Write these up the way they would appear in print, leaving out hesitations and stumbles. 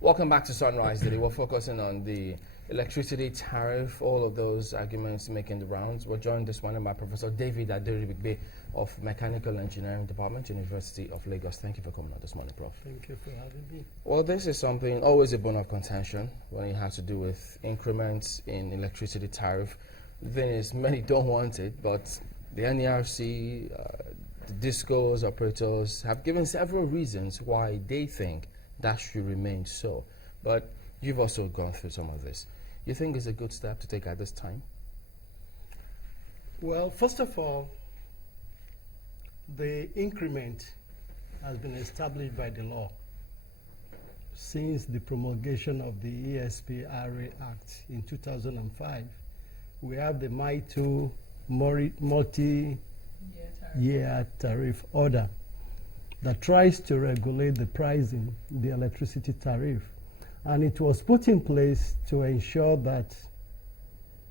Welcome back to Sunrise Daily. We're focusing on the electricity tariff, all of those arguments making the rounds. We're joined this morning by Professor David Aderibigbe of Mechanical Engineering Department, University of Lagos. Thank you for coming on this morning, Prof. Thank you for having me. Well, this is something always a bone of contention when it has to do with increments in electricity tariff. The thing is, many don't want it, but the NERC, the discos, operators have given several reasons why they think that should remain so. But you've also gone through some of this. You think it's a good step to take at this time? Well, first of all, the increment has been established by the law since the promulgation of the ESP-RA Act in 2005. We have the MITO multi-year tariff order that tries to regulate the pricing, the electricity tariff. And it was put in place to ensure that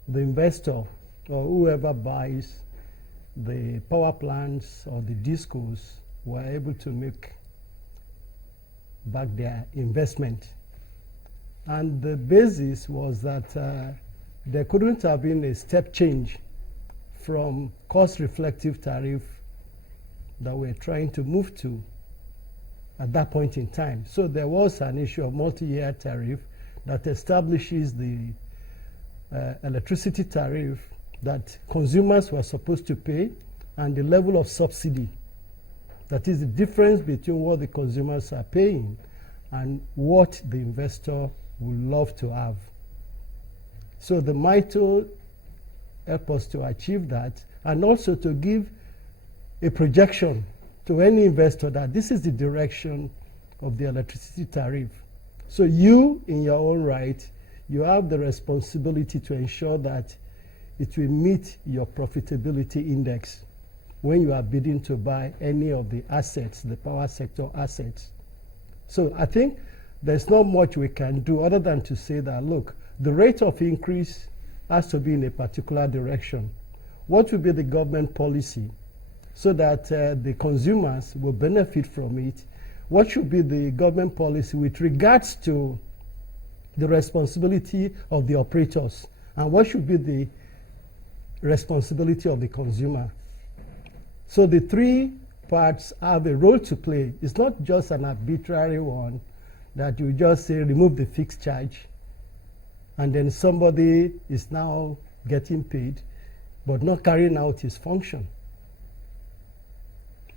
the investor or whoever buys the power plants or the discos were able to make back their investment. And the basis was that there couldn't have been a step change from cost-reflective tariff that we're trying to move to at that point in time. So there was an issue of multi-year tariff that establishes the electricity tariff that consumers were supposed to pay and the level of subsidy. That is the difference between what the consumers are paying and what the investor would love to have. So the MITO helped us to achieve that and also to give a projection to any investor that this is the direction of the electricity tariff. So you, in your own right, you have the responsibility to ensure that it will meet your profitability index when you are bidding to buy any of the assets, the power sector assets. So I think there's not much we can do other than to say that, look, the rate of increase has to be in a particular direction. What will be the government policy so that the consumers will benefit from it? What should be the government policy with regards to the responsibility of the operators? And what should be the responsibility of the consumer? So the three parts have a role to play. It's not just an arbitrary one that you just say remove the fixed charge and then somebody is now getting paid but not carrying out his function.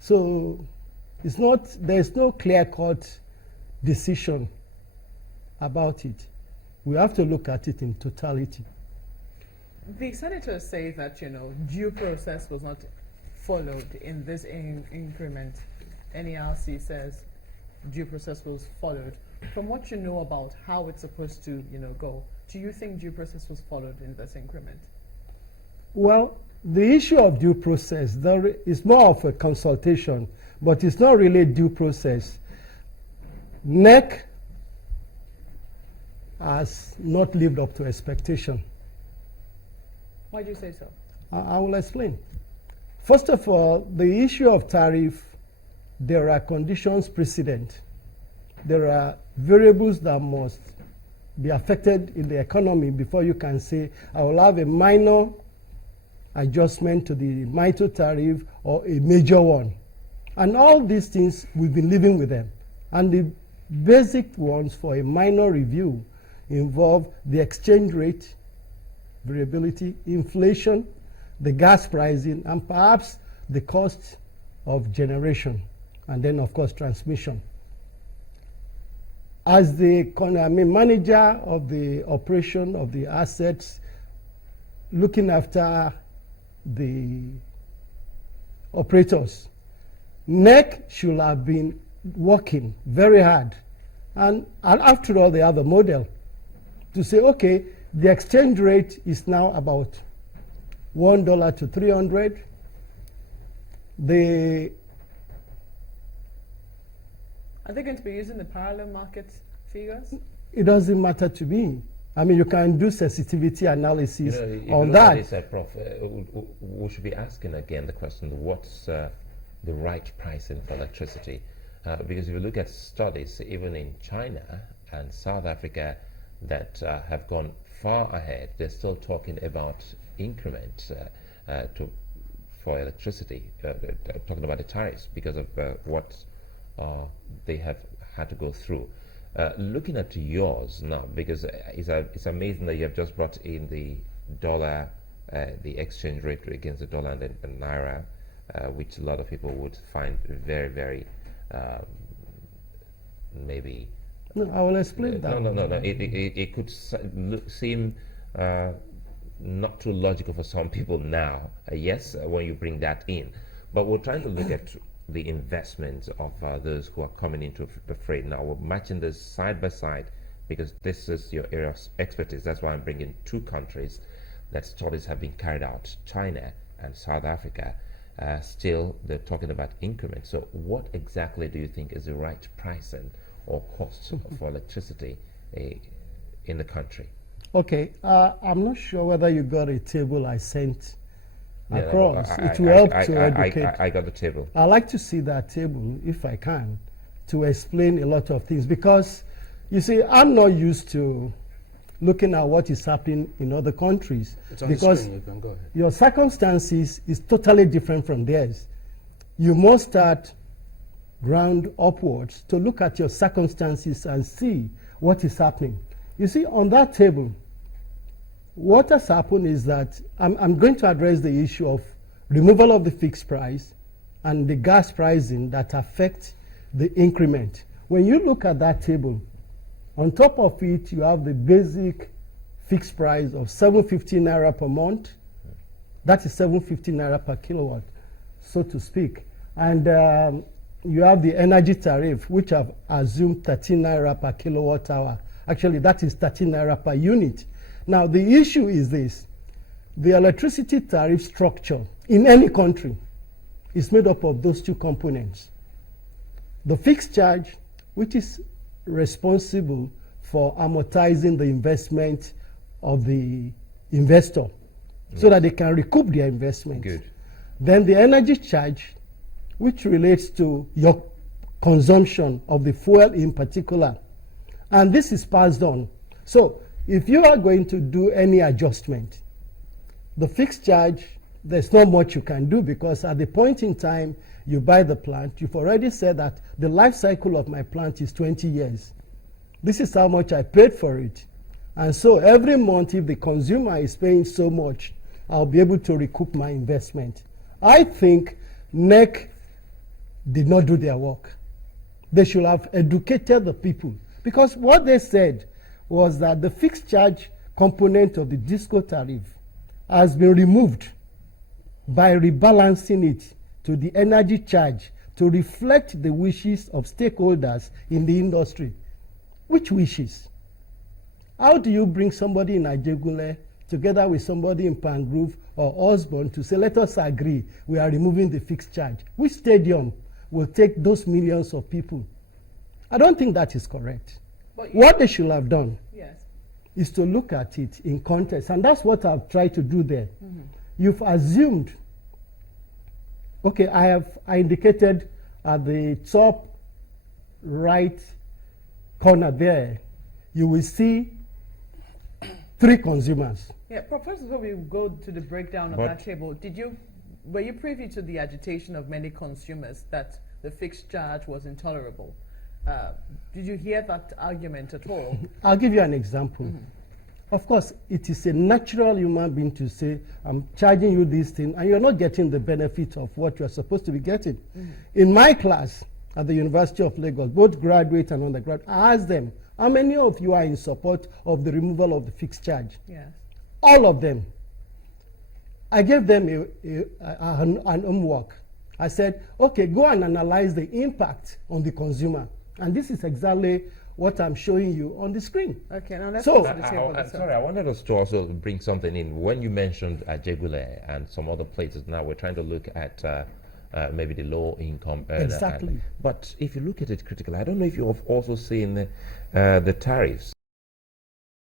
So there's no clear-cut decision about it. We have to look at it in totality. The senators say that, due process was not followed in this increment. NERC says due process was followed. From what you know about how it's supposed to, go, do you think due process was followed in this increment? Well, the issue of due process is more of a consultation, but it's not really due process. NEC has not lived up to expectation. Why do you say so? I will explain. First of all, the issue of tariff, there are conditions precedent. There are variables that must be affected in the economy before you can say, I will have a minor adjustment to the MITO tariff or a major one. And all these things, we've been living with them. And the basic ones for a minor review involve the exchange rate, variability, inflation, the gas pricing, and perhaps the cost of generation, and then, of course, transmission. As the manager of the operation of the assets, looking after the operators, NEC should have been working very hard. And after all, they have a model to say, okay, the exchange rate is now about $1 to 300. Are they going to be using the parallel market figures? It doesn't matter to me. I mean, you can do sensitivity analysis on that. If you look at this, Prof, we should be asking again the question, what's the right pricing for electricity? Because if you look at studies, even in China, and South Africa that have gone far ahead. They're still talking about increments for electricity, talking about the tariffs because of what they have had to go through. Looking at yours now, because it's amazing that you have just brought in the dollar, the exchange rate against the dollar and the naira, which a lot of people would find very, very maybe. No, I will explain that. No. It could seem not too logical for some people now. Yes, when you bring that in, but we're trying to look at the investment of those who are coming into the fray. Now we're matching this side by side because this is your area of expertise. That's why I'm bringing two countries that studies have been carried out, China and South Africa. Still, they're talking about increments. So what exactly do you think is the right pricing or cost for electricity in the country? Okay, I'm not sure whether you got a table I sent across. I It will help to educate. I got the table. I like to see that table, if I can, to explain a lot of things. Because, you see, I'm not used to looking at what is happening in other countries. It's on because the screen, you can go ahead. your circumstances is totally different from theirs. You must start ground upwards to look at your circumstances and see what is happening. You see, on that table, what has happened is that I'm going to address the issue of removal of the fixed price and the gas pricing that affect the increment. When you look at that table, on top of it, you have the basic fixed price of 750 naira per month. That is 750 naira per kilowatt, so to speak. And you have the energy tariff, which I've assumed 13 naira per kilowatt hour. Actually, that is 13 naira per unit. Now, the issue is this. The electricity tariff structure in any country is made up of those two components. The fixed charge, which is responsible for amortizing the investment of the investor so that they can recoup their investment. Good. Then the energy charge, which relates to your consumption of the fuel in particular. And this is passed on. So if you are going to do any adjustment, the fixed charge, there's not much you can do because at the point in time you buy the plant, you've already said that the life cycle of my plant is 20 years. This is how much I paid for it. And so every month, if the consumer is paying so much, I'll be able to recoup my investment. I think NEC did not do their work. They should have educated the people. Because what they said was that the fixed charge component of the disco tariff has been removed by rebalancing it to the energy charge to reflect the wishes of stakeholders in the industry. Which wishes? How do you bring somebody in Ajegunle together with somebody in Pangrove or Osborne to say, let us agree, we are removing the fixed charge? Which stadium will take those millions of people? I don't think that is correct. What they should have done is to look at it in context, and that's what I've tried to do there. You've assumed, okay, I indicated at the top right corner there, you will see 3 consumers. Yeah, Professor, before we go to the breakdown of that table, were you privy to the agitation of many consumers that the fixed charge was intolerable? Did you hear that argument at all? I'll give you an example. Of course, it is a natural human being to say, I'm charging you this thing, and you're not getting the benefit of what you're supposed to be getting. In my class at the University of Lagos, both graduate and undergraduate, I asked them, how many of you are in support of the removal of the fixed charge? Yes. All of them. I gave them an homework. I said, okay, go and analyze the impact on the consumer. And this is exactly what I'm showing you on the screen. Okay, now let's So, go to the table. Sorry, I wanted us to also bring something in. When you mentioned Ajegunle and some other places, now we're trying to look at maybe the low income earner. Exactly. But if you look at it critically, I don't know if you have also seen the tariffs